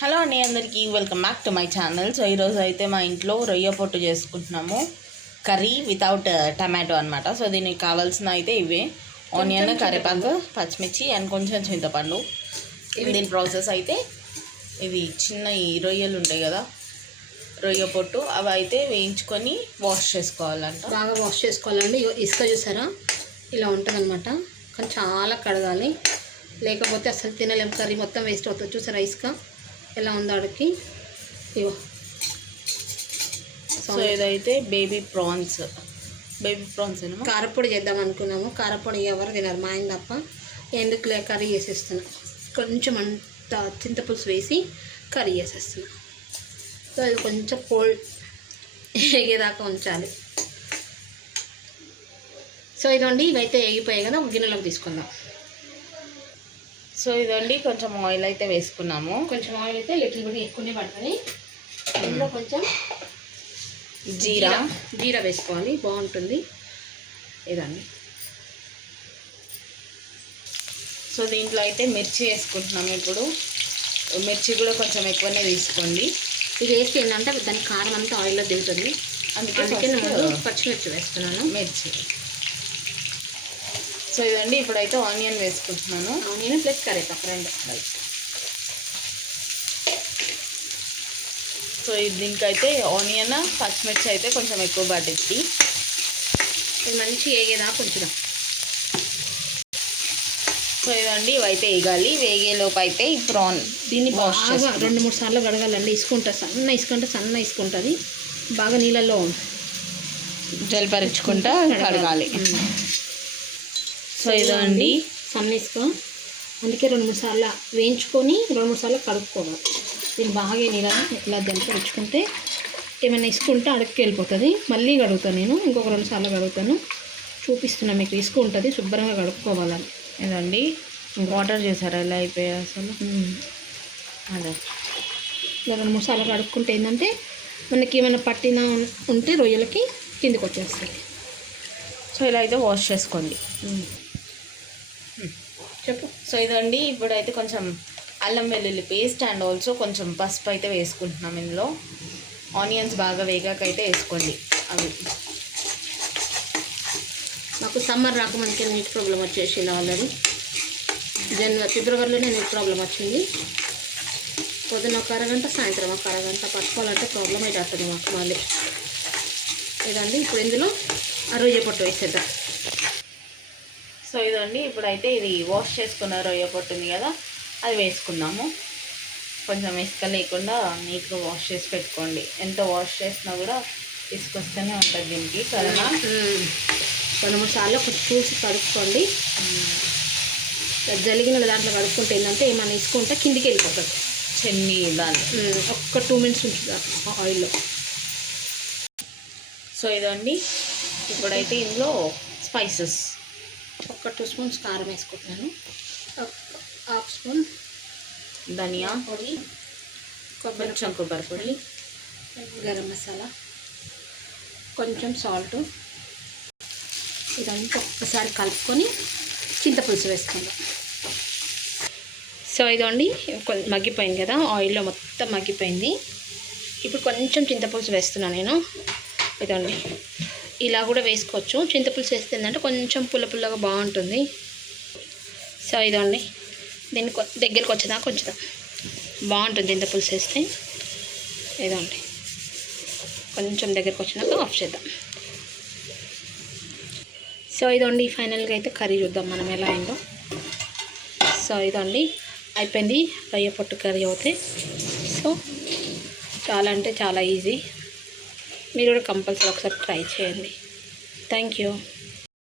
Hello అండి, అందరికీ welcome back to my channel. So ఈరోజు అయితే మా ఇంట్లో రొయ్య పొట్టు చేసుకుంటున్నాము. కర్రీ వితౌట్ టమాటో అనమాట. సో దీనికి కావాల్సిన అయితే ఇవే: ఆనియన్, కరివేపాకు, పచ్చిమిర్చి అండ్ కొంచెం చింతపండు. దీని ప్రాసెస్ అయితే ఇవి చిన్న ఈ రొయ్యలు ఉంటాయి కదా, రొయ్య పొట్టు, అవి అయితే వేయించుకొని వాష్ చేసుకోవాలంట. బాగా వాష్ చేసుకోవాలండి. ఇసుక చూసారా ఇలా ఉంటుందన్నమాట, కానీ చాలా కడగాలి, లేకపోతే అసలు తినలేం. కర్రీ మొత్తం వేస్ట్ అవుతుంది. చూసారా ఇసుక ఎలా ఉందో అడికి. ఇవో సో ఇదైతే బేబీ ప్రాన్స్ ఏమో కారపొడి చేద్దాం అనుకున్నాము. కారపొడి ఎవరు తినరు, మా ఆయన తప్ప. ఎందుకు కర్రీ చేసేస్తున్నా, కొంచెం అంత చింతపులుసు వేసి కర్రీ చేసేస్తున్నా. సో ఇది కొంచెం కోల్డ్ ఎగేదాకా ఉంచాలి. సో ఇదండి, ఇవైతే ఎగిపోయాయి కదా, ఒక గిన్నెలోకి తీసుకుందాం. సో ఇదండి, కొంచెం ఆయిల్ అయితే వేసుకున్నాము. కొంచెం ఆయిల్ అయితే లిటిల్ బిట్ ఎక్కువనే పడుతుంది. ఇందులో కొంచెం జీరా వేసుకోవాలి, బాగుంటుంది ఇదండి. సో దీంట్లో అయితే మిర్చి వేసుకుంటున్నాము. ఇప్పుడు మిర్చి కూడా కొంచెం ఎక్కువనే తీసుకోండి. ఇది వేస్తే ఏంటంటే దాని కారం అంతా ఆయిల్లో దిగుతుంది. అందుకే నేను పచ్చిమిర్చి వేస్తున్నాను, మిర్చి. సో ఇదండి, ఇప్పుడైతే ఆనియన్ వేసుకుంటున్నాను. ఆనియన్ ప్లస్ కరివేపాకు రెండు. సో దీనికైతే ఆనియన్, పచ్చిమిర్చి అయితే కొంచెం ఎక్కువ పట్టింది. ఇది మంచి వేగేదాకా ఉంచుదాం. సో ఇదండి, ఇవైతే వేగాలి. వేగేలోపు అయితే ఈ ప్రాన్ దీన్ని వాష్ చేసి 2-3 సార్లు కడగాలండి. ఇసుకుంటుంది, సన్న ఇసుకుంటుంది. బాగా నీళ్ళల్లో జలపరుచుకుంటా కడగాలి. సో ఇదండి సన్న ఇసుక, అందుకే 2-3 సార్లు వేయించుకొని 2-3 సార్లు కడుక్కోవాలి. దీన్ని బాగా నీళ్ళ ఇట్లా జలపరుచుకుంటే ఏమైనా ఇసుకుంటే అడుక్కి వెళ్ళిపోతుంది. మళ్ళీ కడుగుతాను నేను, ఇంకొక 2 సార్లు కడుగుతాను. చూపిస్తున్నాను మీకు. ఇసుక ఉంటుంది, శుభ్రంగా కడుక్కోవాలని. ఇదండి, వాటర్ చేశారా ఎలా అయిపోయాయి అసలు. అదే ఇలా 2-3 సార్లు కడుక్కుంటే ఏంటంటే మనకి ఏమైనా పట్టిన ఉంటే రొయ్యలకి కిందికి వచ్చేస్తాయి. సో ఇలా అయితే వాష్ చేసుకోండి. చెప్పు. సో ఇదండి, ఇప్పుడైతే కొంచెం అల్లం వెల్లుల్లి పేస్ట్ అండ్ ఆల్సో కొంచెం పసుపు అయితే వేసుకుంటున్నాం ఇందులో. ఆనియన్స్ బాగా వేగాకైతే వేసుకోండి. అవి నాకు సమ్మర్ రాకముందుకే నీటి ప్రాబ్లం వచ్చేసింది. ఆల్రెడీ ఫిబ్రవరిలోనే నీటి ప్రాబ్లం వచ్చింది. పొద్దున ఒక అరగంట, సాయంత్రం ఒక అరగంట పట్టుకోవాలంటే ప్రాబ్లం అయితే వస్తుంది మాకు మళ్ళీ. ఇదండి, ఇప్పుడు ఇందులో రొయ్య పొట్టు వేసేద్దాం. సో ఇదండి, ఇప్పుడైతే ఇది వాష్ చేసుకున్న రొయ్య పొట్టు ఉంది కదా, అది వేసుకున్నాము. కొంచెం ఇసుక లేకుండా నీట్గా వాష్ చేసి పెట్టుకోండి. ఎంత వాష్ చేసినా కూడా తీసుకొస్తూనే ఉంటుంది దీనికి కదా. 2-3 సార్లు కొంచెం చూసి కడుక్కోండి. జరిగిన దాంట్లో కడుక్కుంటే ఏంటంటే ఏమైనా ఇసుకుంటే కిందికి వెళ్ళిపోతుంది. చెన్ని దాన్ని ఒక్క 2 మినిట్స్ ఉంచుదా ఆయిల్లో. సో ఇదండి, ఇప్పుడైతే ఇందులో స్పైసెస్ ఒక 2 స్పూన్స్ కారం వేసుకుంటున్నాను, 1/2 స్పూన్ ధనియా పొడి, కొంచెం కొబ్బరి పొడి, గరం మసాలా, కొంచెం సాల్ట్. ఇదంతా ఒక్కసారి కలుపుకొని చింతపులుసు వేసుకుందాం. సో ఇదండి, మగ్గిపోయింది కదా, ఆయిల్లో మొత్తం మగ్గిపోయింది. ఇప్పుడు కొంచెం చింతపులుసు వేస్తున్నాను నేను. ఇదండి, ఇలా కూడా వేసుకోవచ్చు. చింతపులుసు వేస్తే ఏంటంటే కొంచెం పుల్లగా బాగుంటుంది. సో ఇదండి, దీన్ని దగ్గరికి వచ్చేదాకా కొంచెం బాగుంటుంది చింతపులుసు వేస్తే. ఇదండి, కొంచెం దగ్గరికి వచ్చినాక ఆఫ్ చేద్దాం. సో ఇదండి, ఫైనల్గా అయితే కర్రీ చూద్దాం మనం ఎలా అయిందో. సో ఇదండి, అయిపోయింది రొయ్య పొట్టు కర్రీ అవుతే. సో చాలా అంటే చాలా ఈజీ. మీరు కూడా కంపల్సరీ ఒకసారి ట్రై చేయండి. Thank you.